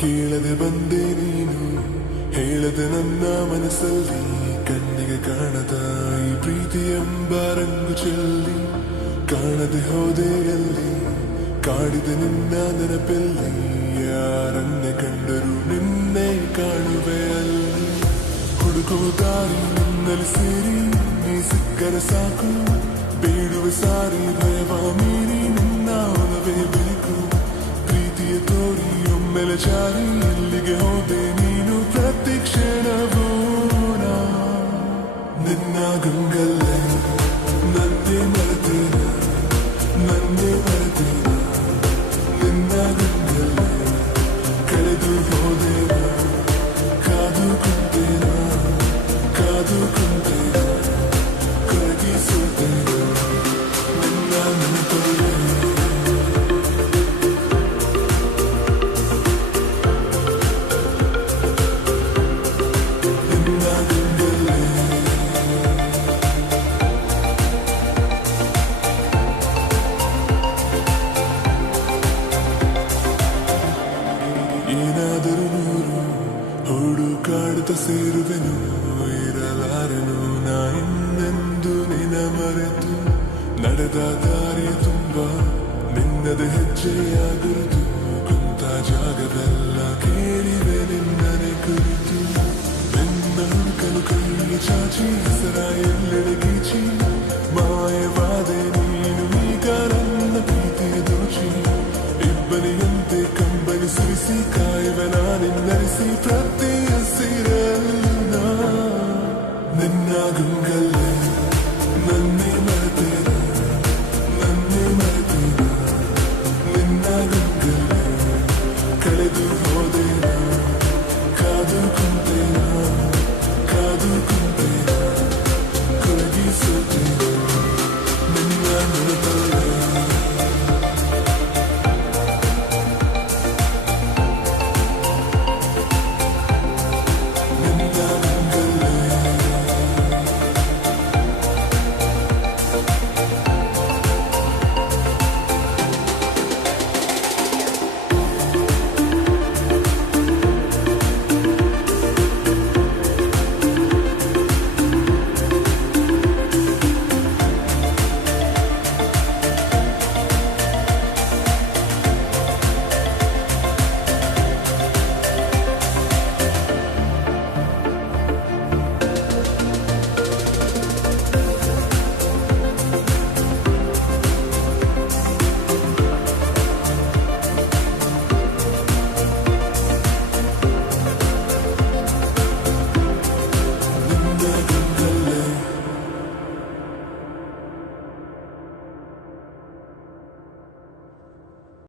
ಕೇಳದೆ ಬಂದೆ ನೀನು ಹೇಳದೆ ನನ್ನ ಮನಸ್ಸಲ್ಲಿ ಕಣ್ಣಿಗೆ ಕಾಣದ ಈ ಪ್ರೀತಿ ಎಂಬ ರಂಗು ಚೆಲ್ಲಿ ಕಾಣದೆ ಹೋದೆ ಎಲ್ಲಿ ಕಾಡಿದ ನಿನ್ನ ನೆನಪೆಲ್ಲಿ ಯಾರನ್ನೇ ಕಂಡರೂ ನಿನ್ನೆ ಕಾಣುವೆ ಅಲ್ಲಿ ಹುಡುಕೋ ದಾರಿ ನಿನ್ನಲ್ಲಿ ಸೇರಿ ನೀ ಸಿಕ್ಕರೆ ಸಾಕು ಬೇಡುವೆ ಸಾರಿ ಭಯವ ಮೀರಿ ನಿನ್ನ ಒಲವೇ ಬೇಕು ಪ್ರೀತಿಯ ತೋರಿ ಒಮ್ಮೆಲೆ ಜಾರಿ ಎಲ್ಲಿಗೆ ಹೋದೆ ನೀನು ಪ್ರತಿ ಕ್ಷಣವೂ ನಿನ್ನ ಗಂಗಲ್ಲೇ ನನ್ನೇ ಮರೆತೇನ ನನ್ನೇ ಮರೆತೇನ ನಿನ್ನ ಗಂಗಲ್ಲೇ ಕಳೆದು ಹೋದೇನ ಕಾದು ಕುಂತೇನ ಕಾದು ಕುಂತೇನ ಕರಗಿಸುತ್ತೇನ ನಿನ್ನ ನೆನಪಲ್ಲೇ ಏನಾದರೂ ನೂರು ಹುಡುಕಾಡುತ್ತ ಸೇರುವೆನು ಇರಲಾರೆನು ನಾ ಇನ್ನೆಂದು ನಿನ ಮರೆತು ನಡೆದ ದಾರಿಯ ತುಂಬ ನಿನ್ನದ ಹೆಜ್ಜೆಯ ಗುರುತು ಕುಂತ ಜಾಗವೆಲ್ಲ ಕೇಳಿವೆ ನಿನ್ನನೆ ಕುರಿತು ನಿನ್ನ ಹುಡುಕಲು ಕೈಯ ಚಾಚಿ ಹೆಸರ ಎಲ್ಲೆಡೆ ಗೀಚಿ ಮಾಯವಾದೆ ನೀನು ಈಗ ನನ್ನ ಪ್ರೀತಿಯ ದೋಚಿ ಇಬ್ಬನಿಯಂತೆ ಕಂಬನಿಸಿರಿಸಿ ಕಾಯುವೆ ನಾನಿನ್ನರಿಸಿ ಪ್ರತಿ ಹಸಿರಲ್ಲ ನಿನ್ನ ಗಂಗಲ್ಲೇ ನನ್ನೇ ಮರೆತೆ